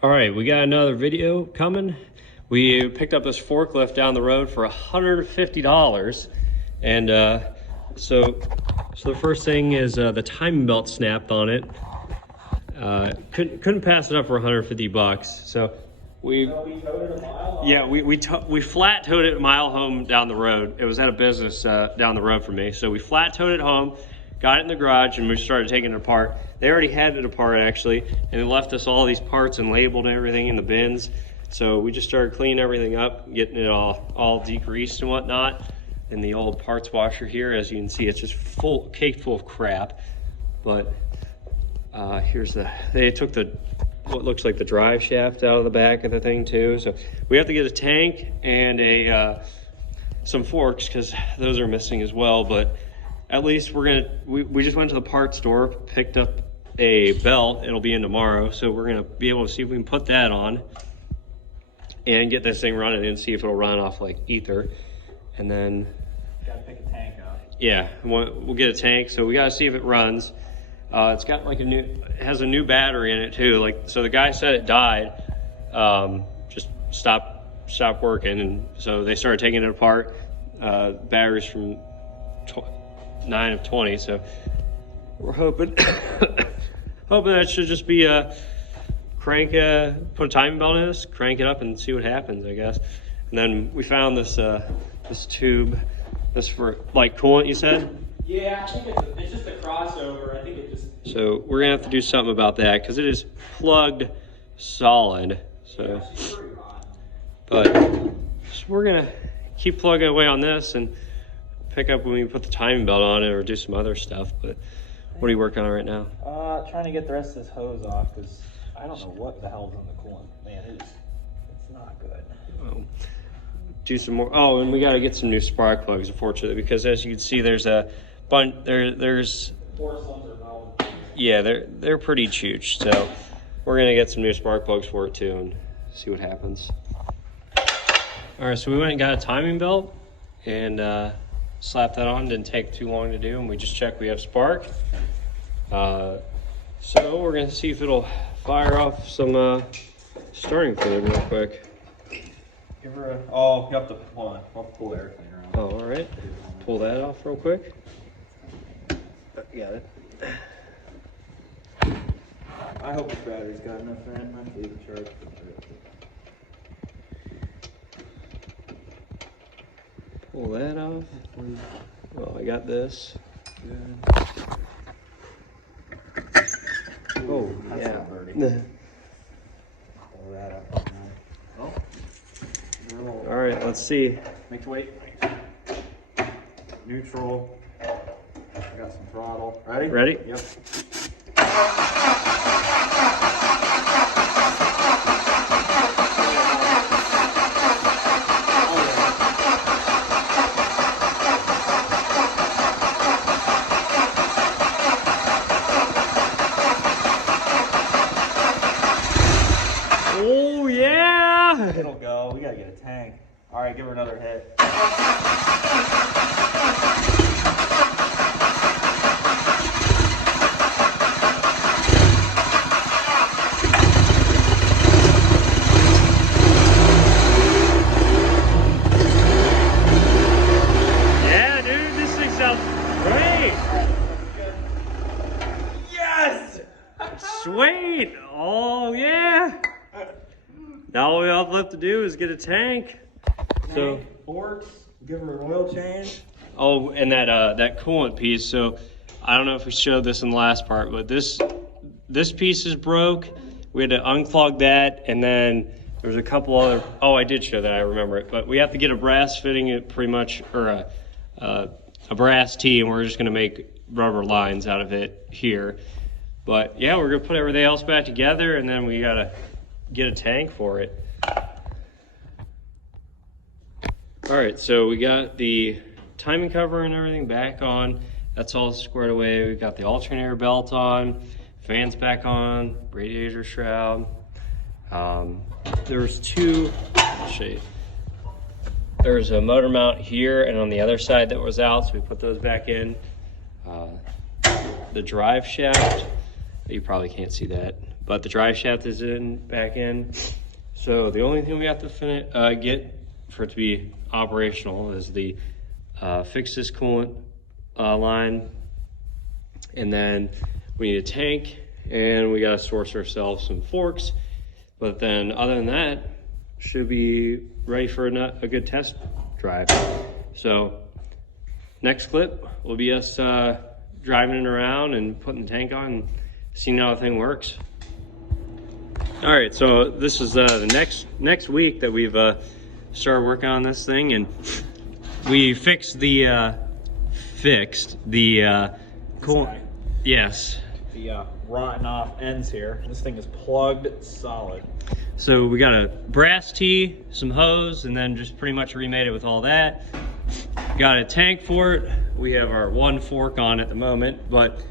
All right, we got another video coming. We picked up this forklift down the road for $150. And so the first thing is the timing belt snapped on it. Couldn't pass it up for 150 bucks. So we towed it a mile home. Yeah, we flat towed it a mile home down the road. It was at a business down the road from me. So we flat towed it home, got it in the garage, and we started taking it apart. They already had it apart actually, and they left us all these parts and labeled everything in the bins. So we just started cleaning everything up, getting it all degreased and whatnot. And the old parts washer here, as you can see, it's just caked full of crap. But they took what looks like the drive shaft out of the back of the thing too. So we have to get a tank and some forks because those are missing as well. But at least we just went to the parts store, picked up a belt. It'll be in tomorrow. So we're gonna be able to see if we can put that on and get this thing running and see if it'll run off like ether. And then gotta pick a tank out. Yeah, we'll get a tank. So we gotta see if it runs. It's got like it has a new battery in it too. Like, so the guy said it died, just stopped working, and so they started taking it apart. Batteries from 9 of 20. So we're hoping that should just be put a timing belt in this, crank it up, and see what happens, I guess. And then we found this this tube. This for like coolant, you said? Yeah, I think it's just a crossover. I think it just. So we're gonna have to do something about that because it is plugged solid. So, but so we're gonna keep plugging away on this and pick up when we put the timing belt on it or do some other stuff. But what are you working on right now? Trying to get the rest of this hose off because I don't know what the hell's on the coolant. Man, it's not good. Do some more. Oh, and we got to get some new spark plugs, unfortunately, because as you can see, there's a bunch. There's. Yeah, they're pretty chooch. So we're gonna get some new spark plugs for it too and see what happens. All right, so we went and got a timing belt and slapped that on. Didn't take too long to do, and we just checked we have spark. So we're gonna see if it'll fire off some starting fluid real quick. Give her a. Oh, you have to pull on. I'll pull everything around. Oh, all right. Pull that off real quick. Got it. I hope this battery's got enough in it. I'm leaving charge. Pull that off. Well, I got this. Good. Oh, that's yeah. not dirty. Pull that up. Oh. All right, let's see. Make your weight. Neutral. I got some throttle. Ready? Ready? Yep. Oh, yeah! It'll go. We gotta get a tank. All right, give her another hit. Yeah, dude, this thing sounds great! Yes! Sweet! Oh, yeah! Now all we have left to do is get a tank. So, forks, give her an oil change. oh, and that coolant piece. So, I don't know if we showed this in the last part, but this piece is broke. We had to unclog that, and then there's a couple other. Oh, I did show that. I remember it. But we have to get a brass fitting, it pretty much, or a brass tee, and we're just gonna make rubber lines out of it here. But yeah, we're gonna put everything else back together, and then we gotta get a tank for it. All right, so we got the timing cover and everything back on. That's all squared away. We got the alternator belt on, fans back on, radiator shroud. There was two, I'll show you. There was a motor mount here and on the other side that was out, so we put those back in. The drive shaft, you probably can't see that, but the dry shaft is back in. So the only thing we have to get for it to be operational is the fix this coolant line, and then we need a tank, and we got to source ourselves some forks. But then other than that, should be ready for a good test drive. So next clip will be us driving it around and putting the tank on and seeing how the thing works. All right, so this is the next week that we've started working on this thing, and we fixed the coolant. Yes. The rotten off ends here. This thing is plugged solid. So we got a brass tee, some hose, and then just pretty much remade it with all that. Got a tank for it. We have our one fork on at the moment, but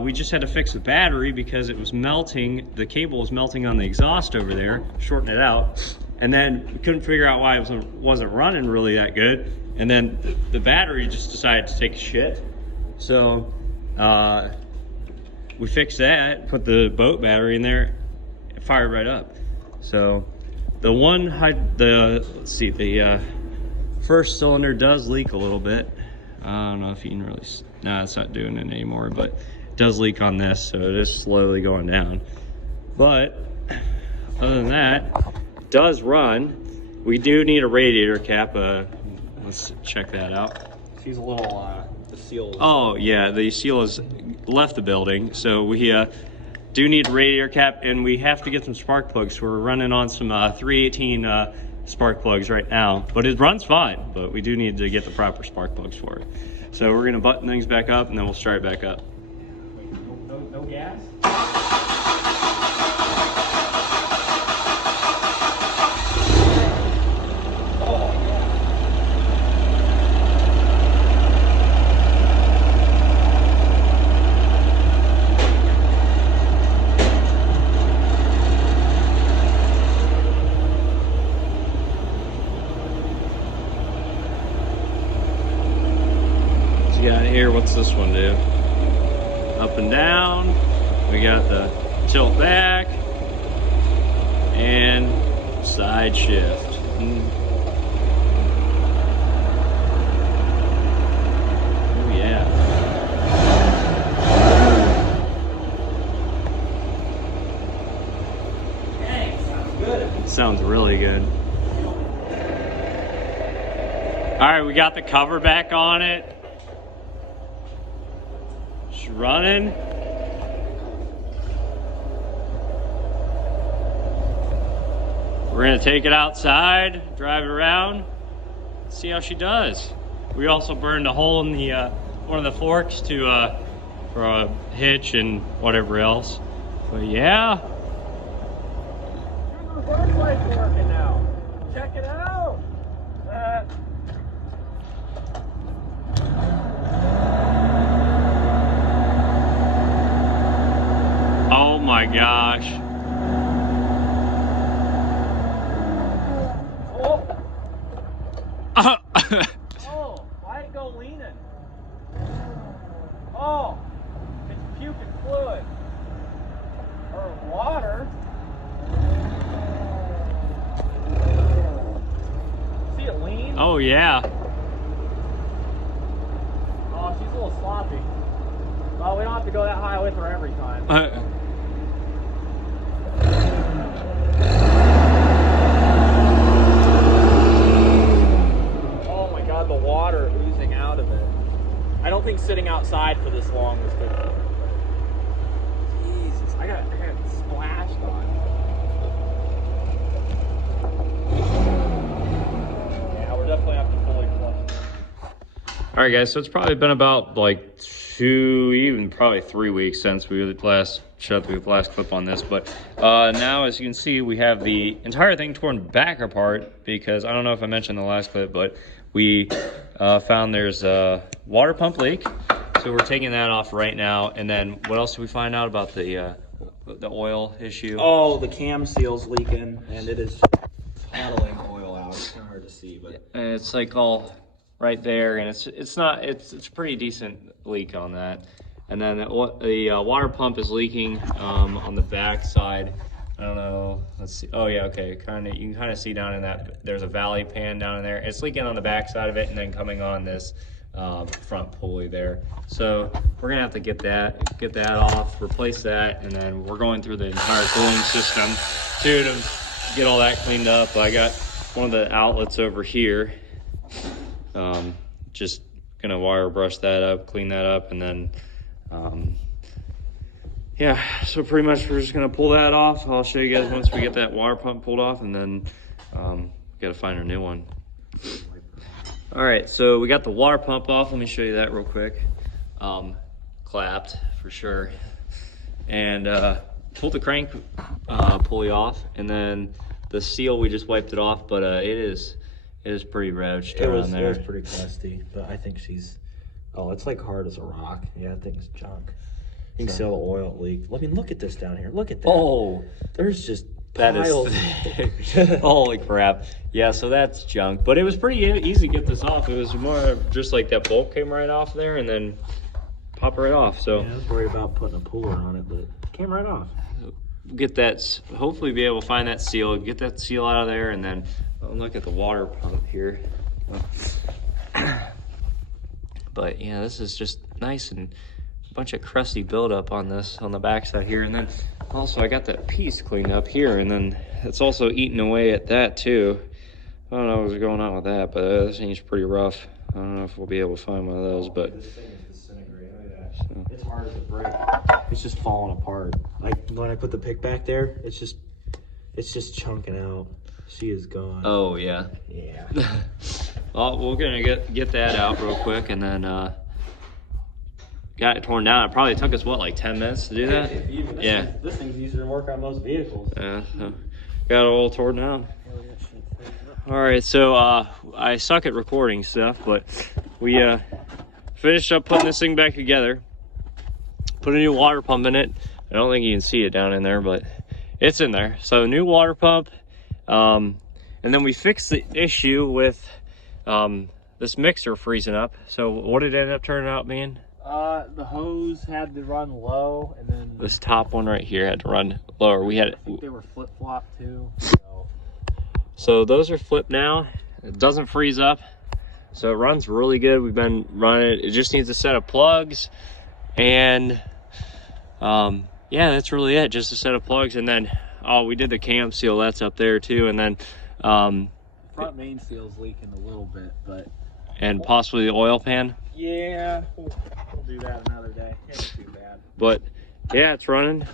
we just had to fix the battery because it was melting. The cable was melting on the exhaust over there, shorten it out. And then we couldn't figure out why it wasn't running really that good. And then the battery just decided to take a shit. So we fixed that, put the boat battery in there, it fired right up. So the first cylinder does leak a little bit. I don't know if you can really, no, it's not doing it anymore, but it does leak on this, so it is slowly going down. But other than that, it does run. We do need a radiator cap. Let's check that out. She's a little, the seal. Oh yeah, the seal has left the building, so we do need a radiator cap, and we have to get some spark plugs. We're running on some 318 spark plugs right now, but it runs fine, but we do need to get the proper spark plugs for it. So we're gonna button things back up, and then we'll start it back up. No gas? Here, what's this one do? Up and down. We got the tilt back and side shift. Oh yeah. Dang, sounds good. Sounds really good. All right, we got the cover back on it. Running. We're gonna take it outside, drive it around, see how she does. We also burned a hole in the one of the forks to for a hitch and whatever else. But yeah. The reverse light's working now. Check it out. Oh my gosh. Oh. Oh, why'd it go leaning? Oh, it's puking fluid. Or water. See it lean? Oh yeah. Oh, she's a little sloppy. Well, we don't have to go that high with her every time. Oh my god, the water oozing out of it. I don't think sitting outside for this long was good. Jesus, I got splashed on. Yeah, we're definitely have to fully flush. All right, guys, so it's probably been about like 2, even probably 3 weeks since we last shot the last clip on this. But now, as you can see, we have the entire thing torn back apart because I don't know if I mentioned in the last clip, but we found there's a water pump leak. So we're taking that off right now. And then what else did we find out about the oil issue? Oh, the cam seal's leaking, and it is puddling oil out. It's kind of hard to see, but it's like all right there, and it's a pretty decent leak on that. And then the water pump is leaking on the back side. I don't know, let's see. Oh yeah, okay, you can kind of see down in that, there's a valley pan down in there. It's leaking on the back side of it and then coming on this front pulley there. So we're gonna have to get that off, replace that, and then we're going through the entire cooling system too to get all that cleaned up. I got one of the outlets over here. Just gonna wire brush that up, clean that up, and then yeah, so pretty much we're just gonna pull that off. I'll show you guys once we get that water pump pulled off, and then gotta find a new one. All right, so we got the water pump off. Let me show you that real quick. Clapped for sure. And pulled the crank pulley off, and then the seal, we just wiped it off, but it is pretty revved around there. It was pretty crusty, but I think she's, oh, it's like hard as a rock. Yeah, that thing's junk. You can see all the oil leaked. I mean, look at this down here. Look at that. Oh, there's just that piles. is holy crap. Yeah, so that's junk, but it was pretty easy to get this off. It was more just like that bolt came right off there and then pop it right off. So yeah, I was worried about putting a puller on it, but it came right off. Get that, hopefully be able to find that seal, get that seal out of there, and then look at the water pump here. But yeah, this is just nice, and a bunch of crusty buildup on this on the backside here. And then also I got that piece cleaned up here, and then it's also eating away at that too. I don't know what's going on with that, but this thing's pretty rough. I don't know if we'll be able to find one of those, but this thing is disintegrating. Look at that. So. It's hard as a brick. It's just falling apart. Like when I put the pick back there, it's just chunking out. She is gone. Oh yeah. Yeah. Well, we're gonna get that out real quick, and then got it torn down. It probably took us what, like 10 minutes to do that? Yeah. This thing's easier to work on most vehicles. Yeah. So got it all torn down. All right, so I suck at recording stuff, but we finished up putting this thing back together. Put a new water pump in it. I don't think you can see it down in there, but it's in there. So new water pump, and then we fixed the issue with this mixer freezing up. So what did it end up turning out being? The hose had to run low, and then This top one right here had to run lower. I think they were flip-flop too. So those are flipped now. It doesn't freeze up, so it runs really good. We've been running it. It just needs a set of plugs, and yeah, that's really it. Just a set of plugs, and then we did the cam seal. That's up there too, and then Front main seal's leaking a little bit, but and possibly the oil pan. yeah, we'll do that another day. It ain't too bad. But yeah, it's running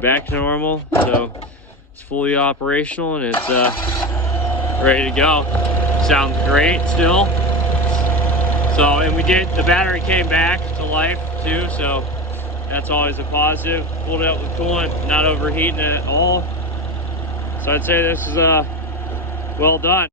back to normal. So it's fully operational, and it's ready to go. Sounds great still. So, and the battery came back to life too, so that's always a positive. Pulled it out with coolant, not overheating it at all. So I'd say this is well done.